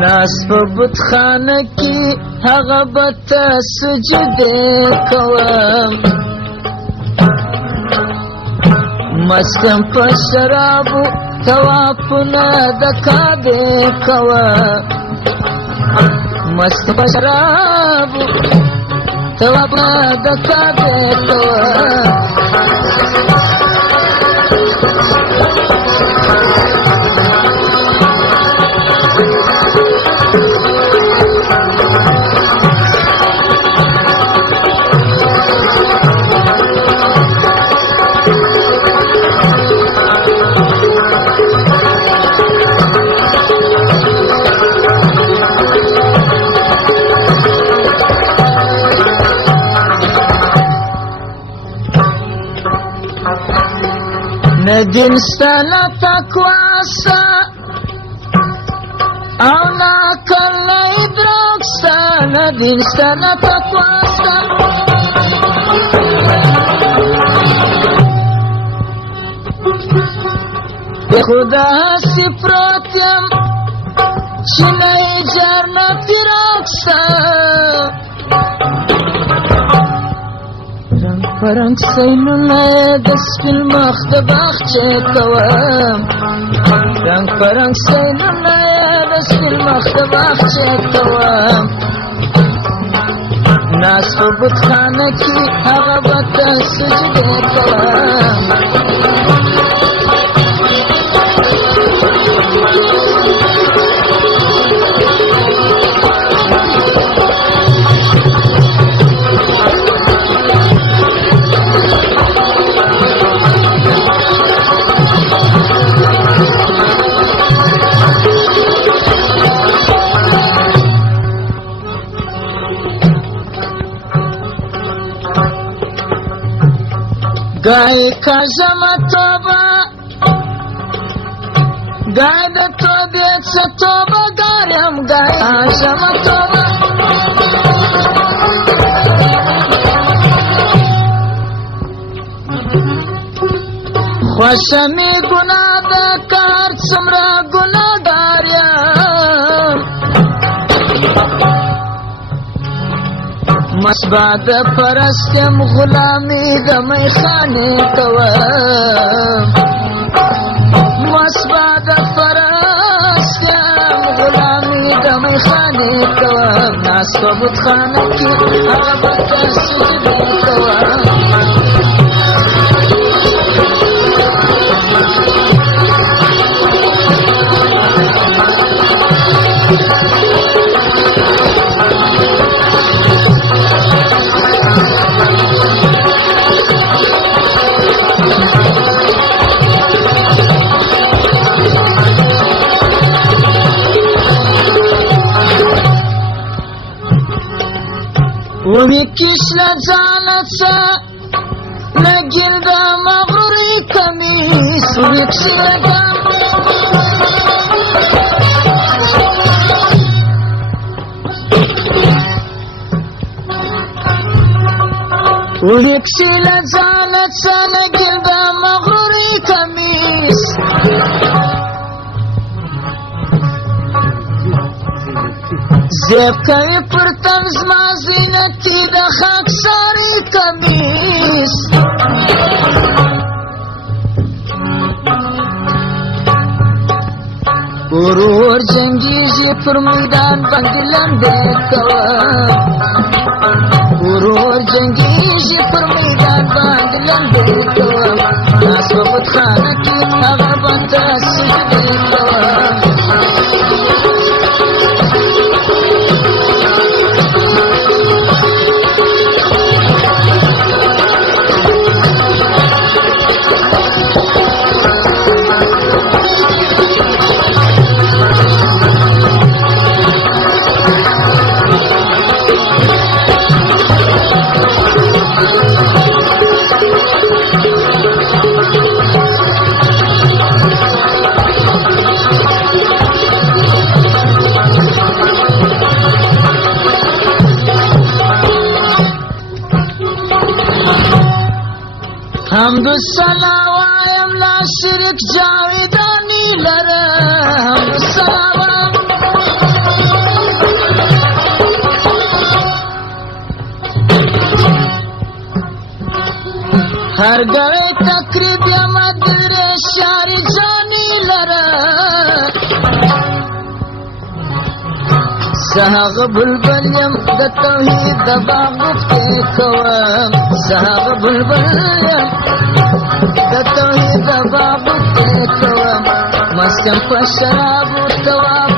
ناس په بتخانه کې هغه بته سجدې کوم مستم په شرابو توافونه د کعبې کوم مست په شرابو توافونه د کعبې کوم ندین ستانا تقواستا او ناکل ادراکستا ندین ستانا تقواستا بی خدا سی پراتیم چنئی جرنا تیراکستا فرنگ سیلونه د سپین مخ د باغچې کوم رنگ فرنگ سیلونه د سپین مخ د باغچې کوم ناس په بتخانه کې هغه بته سجدې کوم گای کازما توبه گای د توبې څه توبه ګارم گای کازما توبه خوښه مې ګناه ده کار څومره ګناهګار یم مسباد پرستم غلامی د میخانې کوم مسباد پرستم غلامی د میخانې کوم ناس په بتخانه کې هغه بته سجدې کوم ومیکش لجانتا نگیر دا مغروری کمیس ومیکش لجانتا ومیکش لجانتا نگیر دا مغروری کمیس زیب کوي پر تنز ما زینتی د خاکساری کمیس ورور جنگیزی پر میدان باندې لمبې کوم ورور جنگیزی پر میدان باندې لمبې کوم ناس په بتخانه کې هغه بته سجدې کوم حمد السلام وایم لا شرک جاویدانی لره هر گوی تقریب یا مدر شاری جانی لرا سهاغ بلبل یم د توحید د باغ گفته کوم سهاغ بلبل یم د توحید د باغ گفته کوم مسکن په شراب و تواب